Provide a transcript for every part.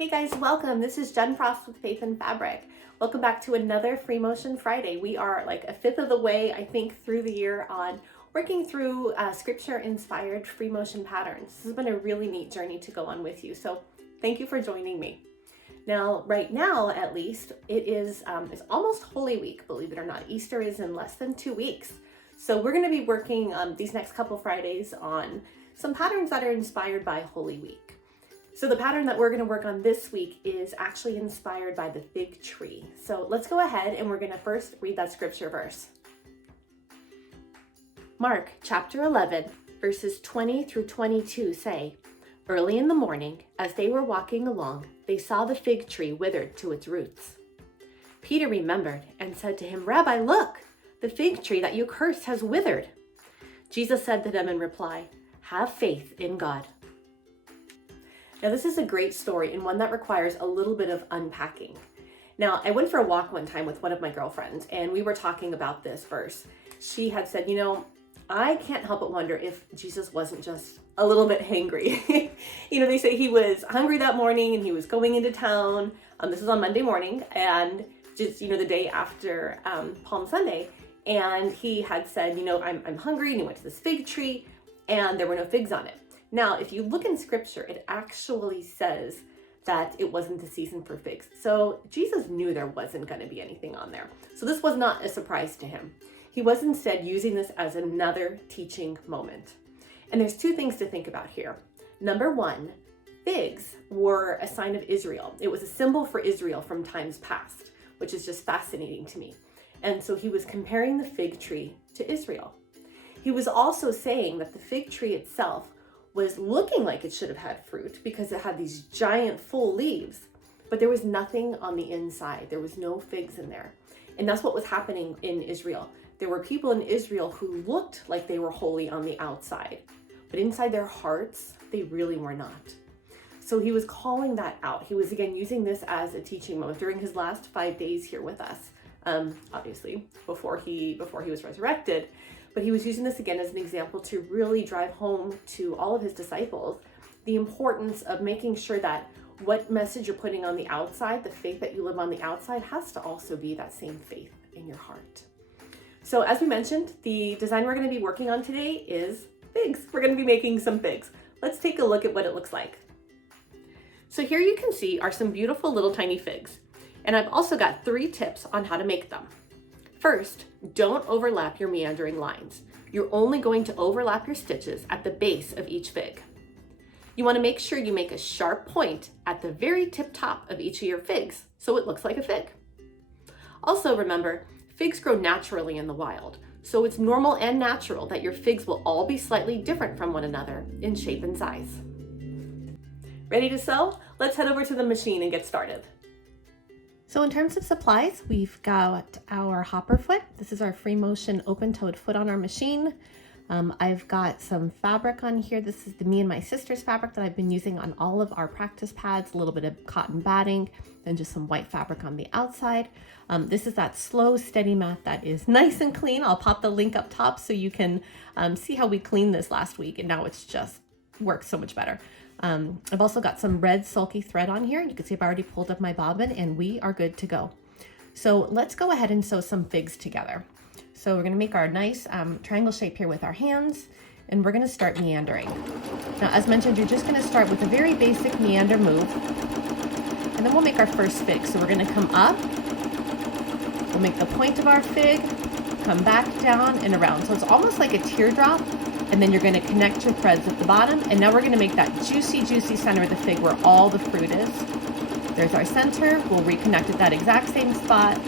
Hey guys, welcome. This is Jen Frost with Faith and Fabric. Welcome back to another Free Motion Friday. We are like a fifth of the way, I think, through the year on working through scripture-inspired free motion patterns. This has been a really neat journey to go on with you, so thank you for joining me. Now, right now, at least, it's almost Holy Week, believe it or not. Easter is in less than 2 weeks. So we're going to be working these next couple Fridays on some patterns that are inspired by Holy Week. So the pattern that we're going to work on this week is actually inspired by the fig tree. So let's go ahead and we're going to first read that scripture verse. Mark chapter 11, verses 20 through 22 say, "Early in the morning, as they were walking along, they saw the fig tree withered to its roots. Peter remembered and said to him, 'Rabbi, look, the fig tree that you cursed has withered.' Jesus said to them in reply, 'Have faith in God.'" Now, this is a great story and one that requires a little bit of unpacking. Now, I went for a walk one time with one of my girlfriends and we were talking about this verse. She had said, I can't help but wonder if Jesus wasn't just a little bit hangry. They say he was hungry that morning and he was going into town. This was on Monday morning and just, the day after Palm Sunday. And he had said, I'm hungry, and he went to this fig tree and there were no figs on it. Now, if you look in scripture, it actually says that it wasn't the season for figs. So Jesus knew there wasn't going to be anything on there. So this was not a surprise to him. He was instead using this as another teaching moment. And there's two things to think about here. Number one, figs were a sign of Israel. It was a symbol for Israel from times past, which is just fascinating to me. And so he was comparing the fig tree to Israel. He was also saying that the fig tree itself was looking like it should have had fruit because it had these giant full leaves, but there was nothing on the inside. There was no figs in there. And that's what was happening in Israel. There were people in Israel who looked like they were holy on the outside, but inside their hearts, they really were not. So he was calling that out. He was again using this as a teaching moment during his last 5 days here with us, obviously before he was resurrected. But he was using this again as an example to really drive home to all of his disciples the importance of making sure that what message you're putting on the outside, the faith that you live on the outside, has to also be that same faith in your heart. So as we mentioned, the design we're going to be working on today is figs. We're going to be making some figs. Let's take a look at what it looks like. So here you can see are some beautiful little tiny figs. And I've also got 3 tips on how to make them. First, don't overlap your meandering lines. You're only going to overlap your stitches at the base of each fig. You want to make sure you make a sharp point at the very tip top of each of your figs so it looks like a fig. Also remember, figs grow naturally in the wild, so it's normal and natural that your figs will all be slightly different from one another in shape and size. Ready to sew? Let's head over to the machine and get started. So in terms of supplies, we've got our hopper foot. This is our free motion open-toed foot on our machine. I've got some fabric on here. This is the me and my sister's fabric that I've been using on all of our practice pads, a little bit of cotton batting, then just some white fabric on the outside. This is that slow, steady mat that is nice and clean. I'll pop the link up top so you can see how we cleaned this last week, and now it's just works so much better. I've also got some red sulky thread on here. You can see I've already pulled up my bobbin and we are good to go. So let's go ahead and sew some figs together. So we're going to make our nice triangle shape here with our hands, and we're going to start meandering. Now, as mentioned, you're just going to start with a very basic meander move, and then we'll make our first fig. So we're going to come up, we'll make the point of our fig, come back down and around. So it's almost like a teardrop. And then you're going to connect your threads at the bottom. And now we're going to make that juicy, juicy center of the fig where all the fruit is. There's our center. We'll reconnect at that exact same spot.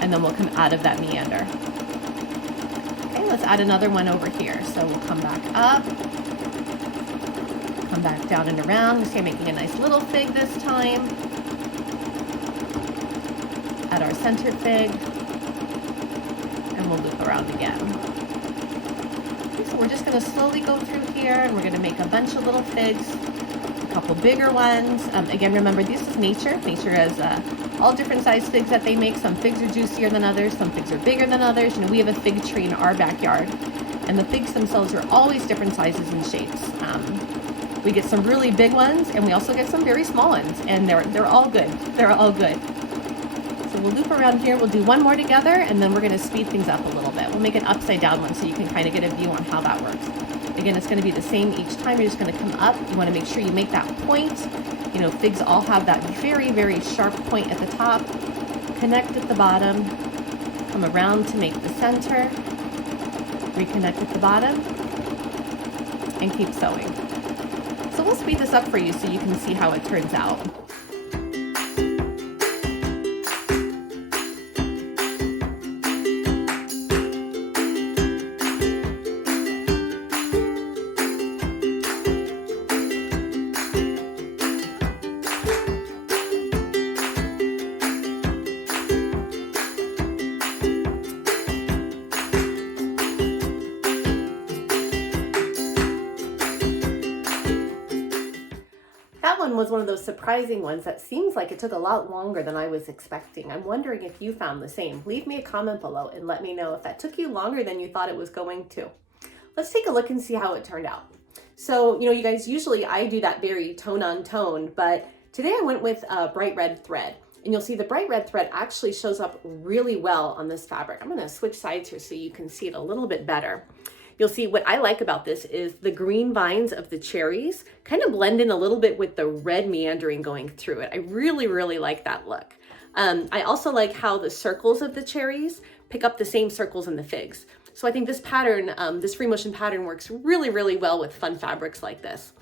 And then we'll come out of that meander. Okay, let's add another one over here. So we'll come back up, come back down and around. You see I'm making a nice little fig this time. Add our center fig. And we'll loop around again. So we're just going to slowly go through here, and we're going to make a bunch of little figs, a couple bigger ones. Again, remember, this is nature. Nature has all different size figs that they make. Some figs are juicier than others. Some figs are bigger than others. We have a fig tree in our backyard, and the figs themselves are always different sizes and shapes. We get some really big ones, and we also get some very small ones, and they're all good. They're all good. So we'll loop around here. We'll do one more together, and then we're going to speed things up a little bit. We'll make an upside down one so you can kind of get a view on how that works. Again, it's going to be the same each time. You're just going to come up. You want to make sure you make that point. You know, figs all have that very, very sharp point at the top. Connect at the bottom. Come around to make the center. Reconnect at the bottom. And keep sewing. So we'll speed this up for you so you can see how it turns out. That one was one of those surprising ones that seems like it took a lot longer than I was expecting. I'm wondering if you found the same. Leave me a comment below and let me know if that took you longer than you thought it was going to. Let's take a look and see how it turned out. So, you know, you guys, usually I do that very tone on tone, but today I went with a bright red thread. And you'll see the bright red thread actually shows up really well on this fabric. I'm gonna switch sides here so you can see it a little bit better. You'll see what I like about this is the green vines of the cherries kind of blend in a little bit with the red meandering going through it. I really, really like that look. I also like how the circles of the cherries pick up the same circles in the figs. So I think this pattern, this free motion pattern works really, really well with fun fabrics like this.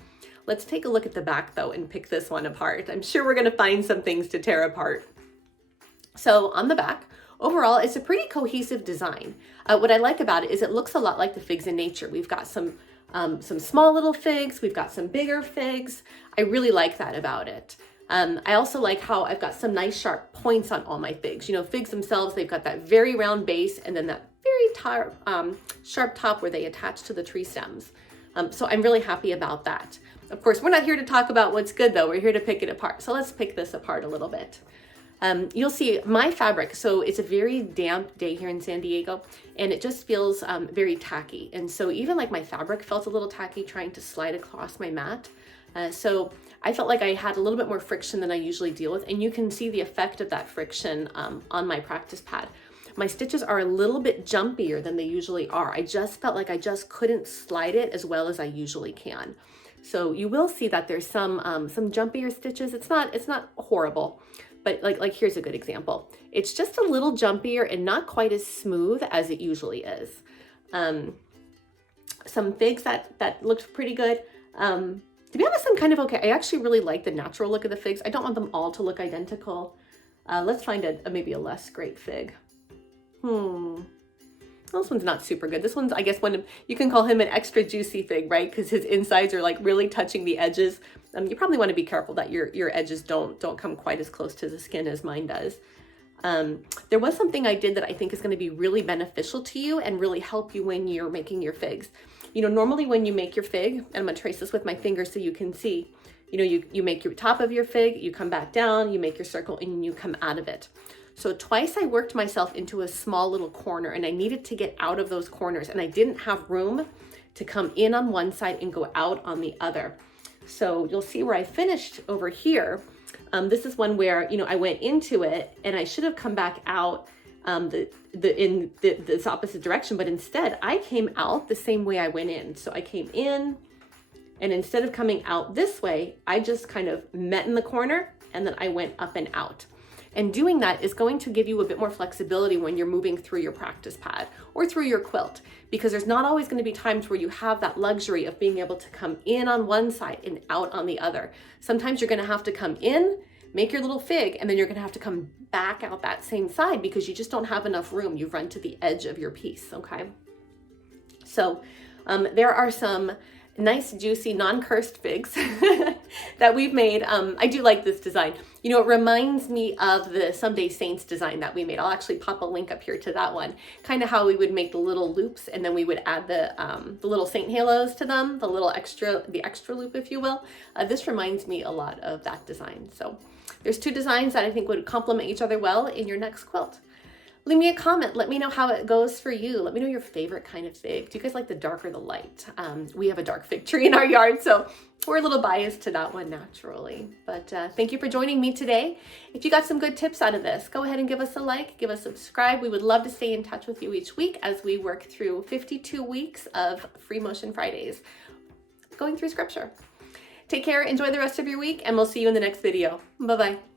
Let's take a look at the back though and pick this one apart. I'm sure we're gonna find some things to tear apart. So on the back, overall, it's a pretty cohesive design. What I like about it is it looks a lot like the figs in nature. We've got some small little figs, we've got some bigger figs. I really like that about it. I also like how I've got some nice sharp points on all my figs. You know, figs themselves, they've got that very round base and then that very sharp top where they attach to the tree stems. So I'm really happy about that. Of course, we're not here to talk about what's good though, we're here to pick it apart. So let's pick this apart a little bit. You'll see my fabric, so it's a very damp day here in San Diego, and it just feels very tacky. And so even like my fabric felt a little tacky trying to slide across my mat. So I felt like I had a little bit more friction than I usually deal with, and you can see the effect of that friction on my practice pad. My stitches are a little bit jumpier than they usually are. I just felt like I just couldn't slide it as well as I usually can. So you will see that there's some jumpier stitches. It's not horrible. But like here's a good example. It's just a little jumpier and not quite as smooth as it usually is. Some figs that looked pretty good. To be honest, I'm kind of okay. I actually really like the natural look of the figs. I don't want them all to look identical. Let's find maybe a less great fig. This one's not super good. This one's, I guess, you can call him an extra juicy fig, right? Because his insides are like really touching the edges. You probably want to be careful that your edges don't come quite as close to the skin as mine does. There was something I did that I think is going to be really beneficial to you and really help you when you're making your figs. You know, normally when you make your fig, and I'm going to trace this with my finger so you can see, you know, you make your top of your fig, you come back down, you make your circle, and you come out of it. So twice I worked myself into a small little corner, and I needed to get out of those corners, and I didn't have room to come in on one side and go out on the other. So you'll see where I finished over here. This is one where, you know, I went into it and I should have come back out this opposite direction, but instead I came out the same way I went in. So I came in, and instead of coming out this way, I just kind of met in the corner and then I went up and out. And doing that is going to give you a bit more flexibility when you're moving through your practice pad or through your quilt, because there's not always going to be times where you have that luxury of being able to come in on one side and out on the other. Sometimes you're going to have to come in, make your little fig, and then you're going to have to come back out that same side because you just don't have enough room. You've run to the edge of your piece, okay? So there are some nice, juicy, non-cursed figs that we've made. I do like this design. You know, it reminds me of the Someday Saints design that we made. I'll actually pop a link up here to that one. Kind of how we would make the little loops, and then we would add the little saint halos to them, the extra loop, if you will. This reminds me a lot of that design. So there's two designs that I think would complement each other well in your next quilt. Leave me a comment. Let me know how it goes for you. Let me know your favorite kind of fig. Do you guys like the dark or the light? We have a dark fig tree in our yard, so we're a little biased to that one naturally. But thank you for joining me today. If you got some good tips out of this, go ahead and give us a like, give us a subscribe. We would love to stay in touch with you each week as we work through 52 weeks of Free Motion Fridays, going through scripture. Take care, enjoy the rest of your week, and we'll see you in the next video. Bye-bye.